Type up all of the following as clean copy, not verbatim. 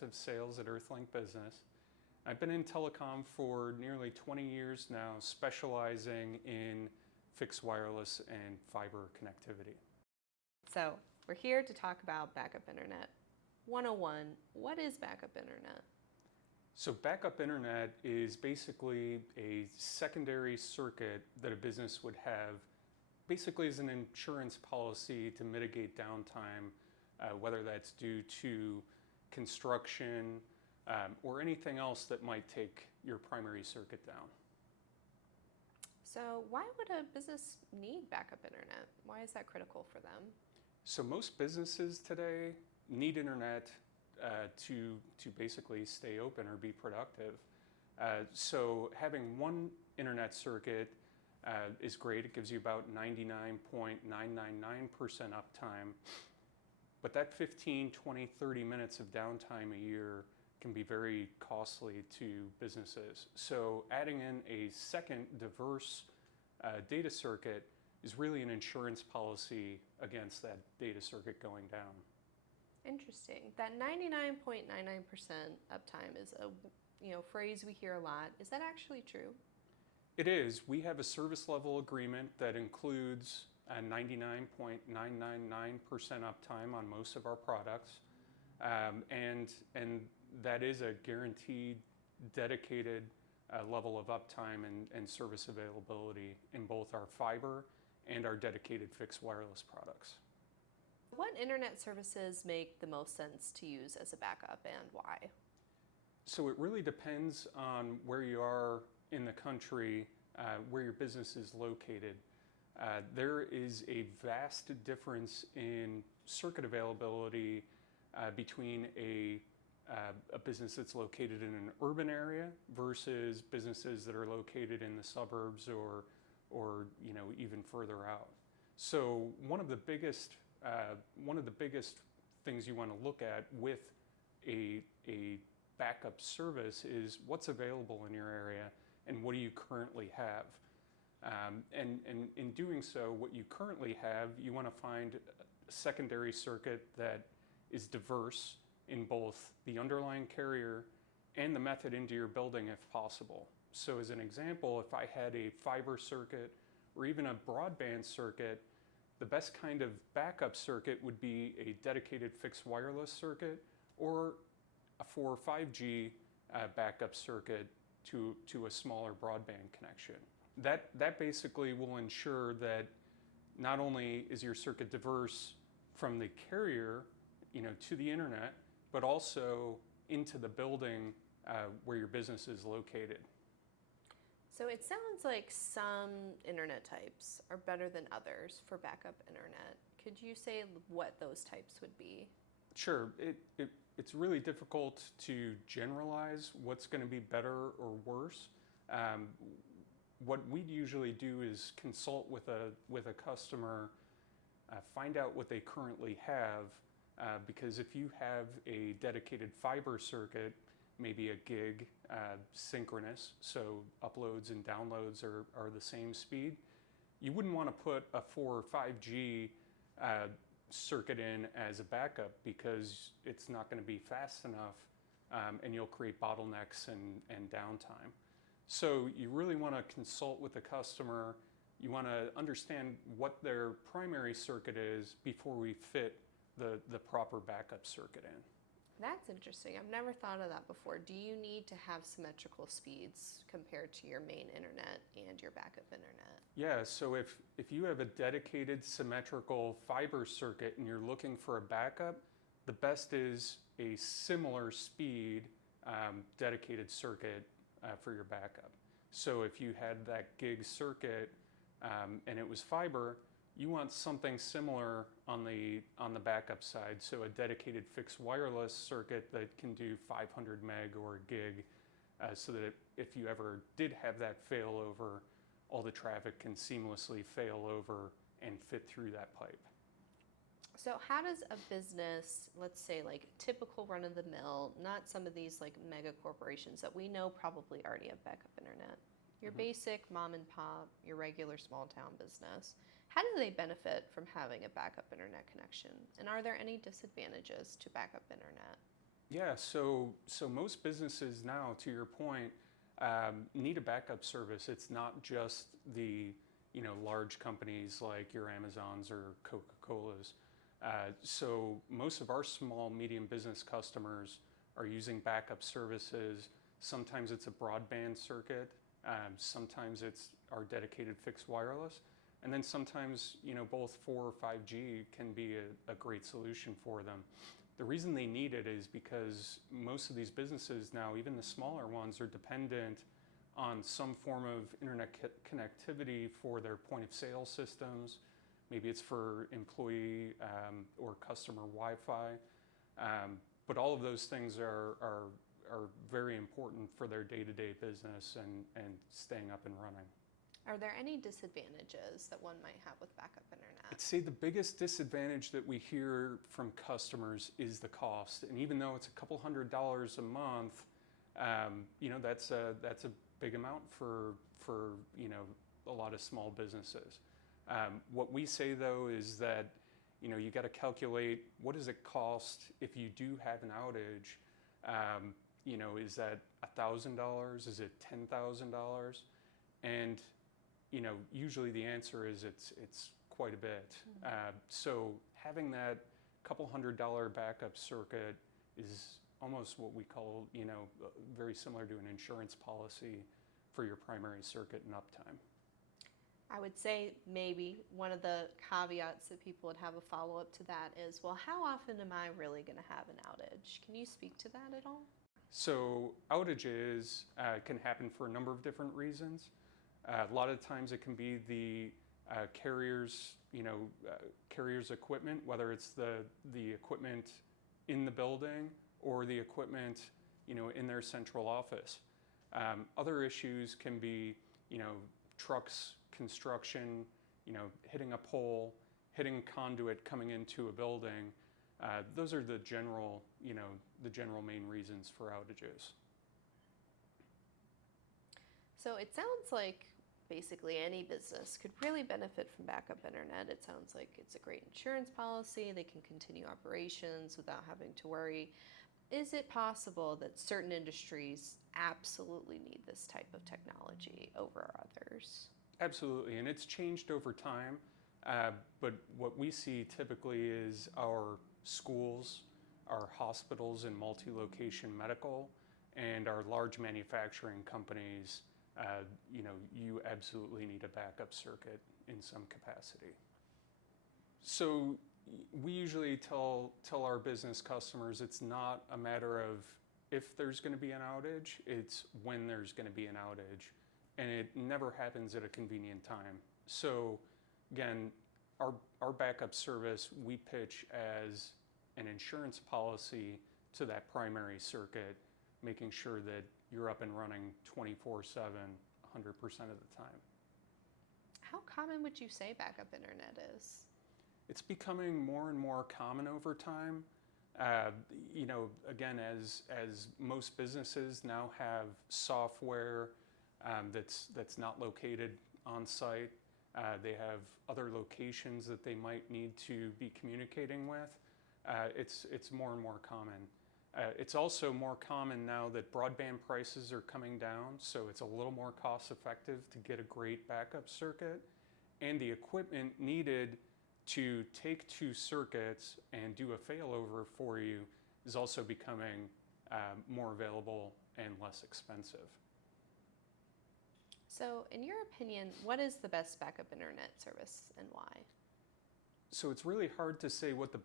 President of Sales at EarthLink Business. I've been in telecom for nearly 20 years now, specializing in fixed wireless and fiber connectivity. So we're here to talk about backup internet. 101, what is backup internet? So backup internet is basically a secondary circuit that a business would have basically as an insurance policy to mitigate downtime, whether that's due to construction or anything else that might take your primary circuit down. So why would a business need backup internet? Why is that critical for them? So most businesses today need internet to basically stay open or be productive. So having one internet circuit is great. It gives you about 99.999% uptime. But that 15, 20, 30 minutes of downtime a year can be very costly to businesses. So adding in a second diverse data circuit is really an insurance policy against that data circuit going down. Interesting. That 99.99% uptime is a phrase we hear a lot. Is that actually true? It is. We have a service level agreement that includes 99.999% uptime on most of our products, and that is a guaranteed, dedicated level of uptime and service availability in both our fiber and our dedicated fixed wireless products. What internet services make the most sense to use as a backup and why? So it really depends on where you are in the country, where your business is located. There is a vast difference in circuit availability between a business that's located in an urban area versus businesses that are located in the suburbs or even further out. So one of the biggest things you want to look at with a backup service is what's available in your area and what do you currently have. And in doing so, what you currently have, you want to find a secondary circuit that is diverse in both the underlying carrier and the method into your building if possible. So as an example, if I had a fiber circuit or even a broadband circuit, the best kind of backup circuit would be a dedicated fixed wireless circuit or a 4 or 5G backup circuit to a smaller broadband connection. That basically will ensure that not only is your circuit diverse from the carrier, to the internet, but also into the building where your business is located. So it sounds like some internet types are better than others for backup internet. Could you say what those types would be? Sure. It's really difficult to generalize what's going to be better or worse. What we usually do is consult with a customer, find out what they currently have, because if you have a dedicated fiber circuit, maybe a gig synchronous, so uploads and downloads are the same speed, you wouldn't want to put a 4 or 5G circuit in as a backup because it's not going to be fast enough and you'll create bottlenecks and downtime. So you really want to consult with the customer. You want to understand what their primary circuit is before we fit the proper backup circuit in. That's interesting. I've never thought of that before. Do you need to have symmetrical speeds compared to your main internet and your backup internet? Yeah, so if you have a dedicated symmetrical fiber circuit and you're looking for a backup, the best is a similar speed dedicated circuit for your backup. So if you had that gig circuit and it was fiber, you want something similar on the backup side, so a dedicated fixed wireless circuit that can do 500 meg or a gig, so that if you ever did have that failover, all the traffic can seamlessly fail over and fit through that pipe. So how does a business, let's say like typical run-of-the-mill, not some of these like mega corporations that we know probably already have backup internet, your basic mom and pop, your regular small town business, how do they benefit from having a backup internet connection? And are there any disadvantages to backup internet? Yeah, so most businesses now, to your point, need a backup service. It's not just the large companies like your Amazons or Coca-Colas. So most of our small medium business customers are using backup services. Sometimes it's a broadband circuit. Sometimes it's our dedicated fixed wireless. And then sometimes both 4 or 5G can be a great solution for them. The reason they need it is because most of these businesses now, even the smaller ones, are dependent on some form of internet connectivity for their point of sale systems. Maybe it's for employee or customer Wi-Fi. But all of those things are very important for their day-to-day business and staying up and running. Are there any disadvantages that one might have with backup internet? I'd say the biggest disadvantage that we hear from customers is the cost. And even though it's a couple $100s a month, that's a big amount for a lot of small businesses. What we say though is that you got to calculate what does it cost if you do have an outage. Is that $1,000? Is it $10,000? And usually the answer is it's quite a bit. So having that couple $100 backup circuit is almost what we call, very similar to an insurance policy for your primary circuit and uptime. I would say maybe one of the caveats that people would have a follow-up to that is, well, how often am I really going to have an outage? Can you speak to that at all? So outages can happen for a number of different reasons. A lot of times it can be the carrier's equipment, whether it's the equipment in the building or the equipment, in their central office. Other issues can be, trucks, construction, hitting a pole, hitting conduit coming into a building. Those are the general main reasons for outages. So it sounds like basically any business could really benefit from backup internet. It sounds like it's a great insurance policy. They can continue operations without having to worry. Is it possible that certain industries absolutely need this type of technology over others? Absolutely, and it's changed over time. But what we see typically is our schools, our hospitals and multi-location medical, and our large manufacturing companies. You absolutely need a backup circuit in some capacity. So we usually tell our business customers it's not a matter of if there's going to be an outage, it's when there's going to be an outage. And it never happens at a convenient time. So again, our backup service we pitch as an insurance policy to that primary circuit, making sure that you're up and running 24/7, 100% of the time. How common would you say backup internet is? It's becoming more and more common over time. Again, as most businesses now have software that's not located on site, they have other locations that they might need to be communicating with. It's more and more common. It's also more common now that broadband prices are coming down, so it's a little more cost effective to get a great backup circuit. And the equipment needed to take 2 circuits and do a failover for you is also becoming more available and less expensive. So in your opinion, what is the best backup internet service and why? So it's really hard to say what the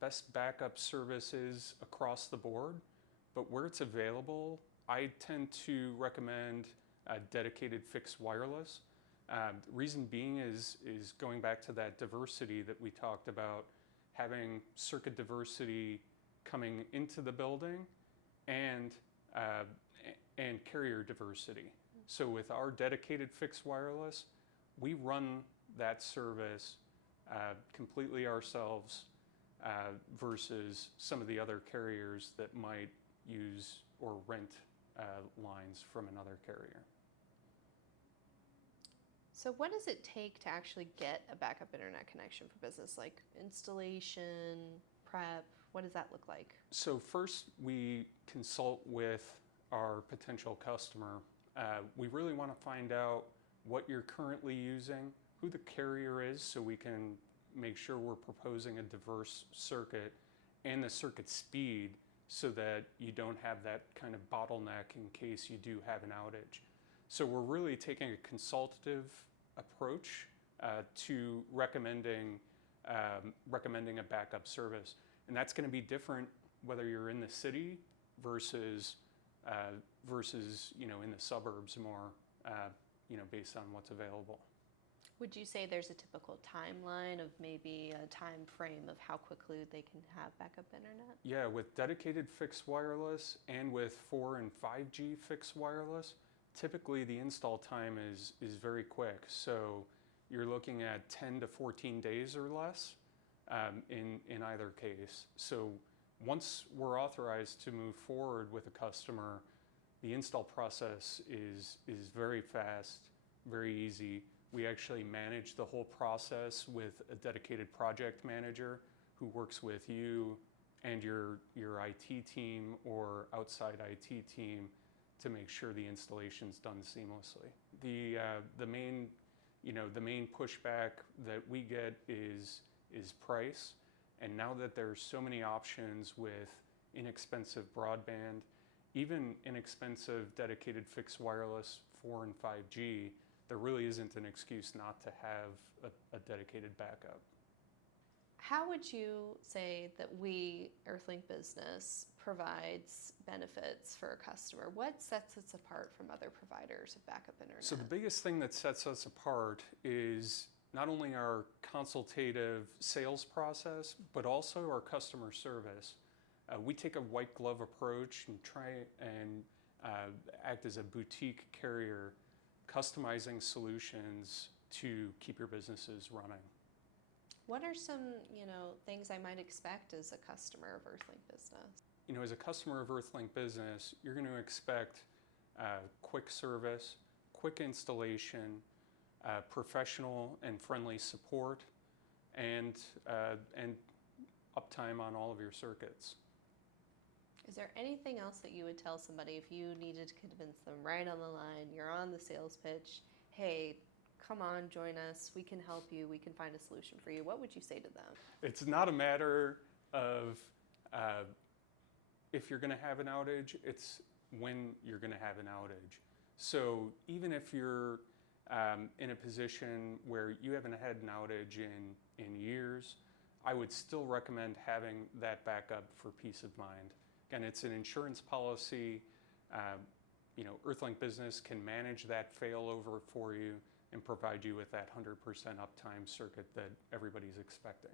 best backup service is across the board, but where it's available, I tend to recommend dedicated fixed wireless. The reason being is going back to that diversity that we talked about, having circuit diversity coming into the building and carrier diversity. So with our dedicated fixed wireless, we run that service completely ourselves versus some of the other carriers that might use or rent lines from another carrier. So what does it take to actually get a backup internet connection for business, like installation, prep? What does that look like? So first, we consult with our potential customer. We really want to find out what you're currently using, who the carrier is, so we can make sure we're proposing a diverse circuit, and the circuit speed so that you don't have that kind of bottleneck in case you do have an outage. So we're really taking a consultative approach to recommending a backup service. And that's going to be different whether you're in the city versus in the suburbs more, based on what's available. Would you say there's a typical timeline of maybe a time frame of how quickly they can have backup internet? Yeah, with dedicated fixed wireless and with 4 and 5G fixed wireless, typically the install time is very quick. So you're looking at 10 to 14 days or less in either case. So once we're authorized to move forward with a customer, the install process is very fast, very easy. We actually manage the whole process with a dedicated project manager who works with you and your IT team or outside IT team to make sure the installation's done seamlessly. The main pushback that we get is price. And now that there's so many options with inexpensive broadband, even inexpensive dedicated fixed wireless 4 and 5G, there really isn't an excuse not to have a dedicated backup. How would you say that we, EarthLink Business, provides benefits for a customer? What sets us apart from other providers of backup internet? So the biggest thing that sets us apart is not only our consultative sales process, but also our customer service. We take a white glove approach and try and act as a boutique carrier, customizing solutions to keep your businesses running. What are some, things I might expect as a customer of EarthLink Business? As a customer of EarthLink Business, you're going to expect quick service, quick installation, professional and friendly support, and uptime on all of your circuits. Is there anything else that you would tell somebody if you needed to convince them right on the line, you're on the sales pitch, hey, come on, join us, we can help you, we can find a solution for you? What would you say to them? It's not a matter of if you're going to have an outage, it's when you're going to have an outage. So even if you're in a position where you haven't had an outage in years, I would still recommend having that backup for peace of mind. Again, it's an insurance policy. EarthLink Business can manage that failover for you and provide you with that 100% uptime circuit that everybody's expecting.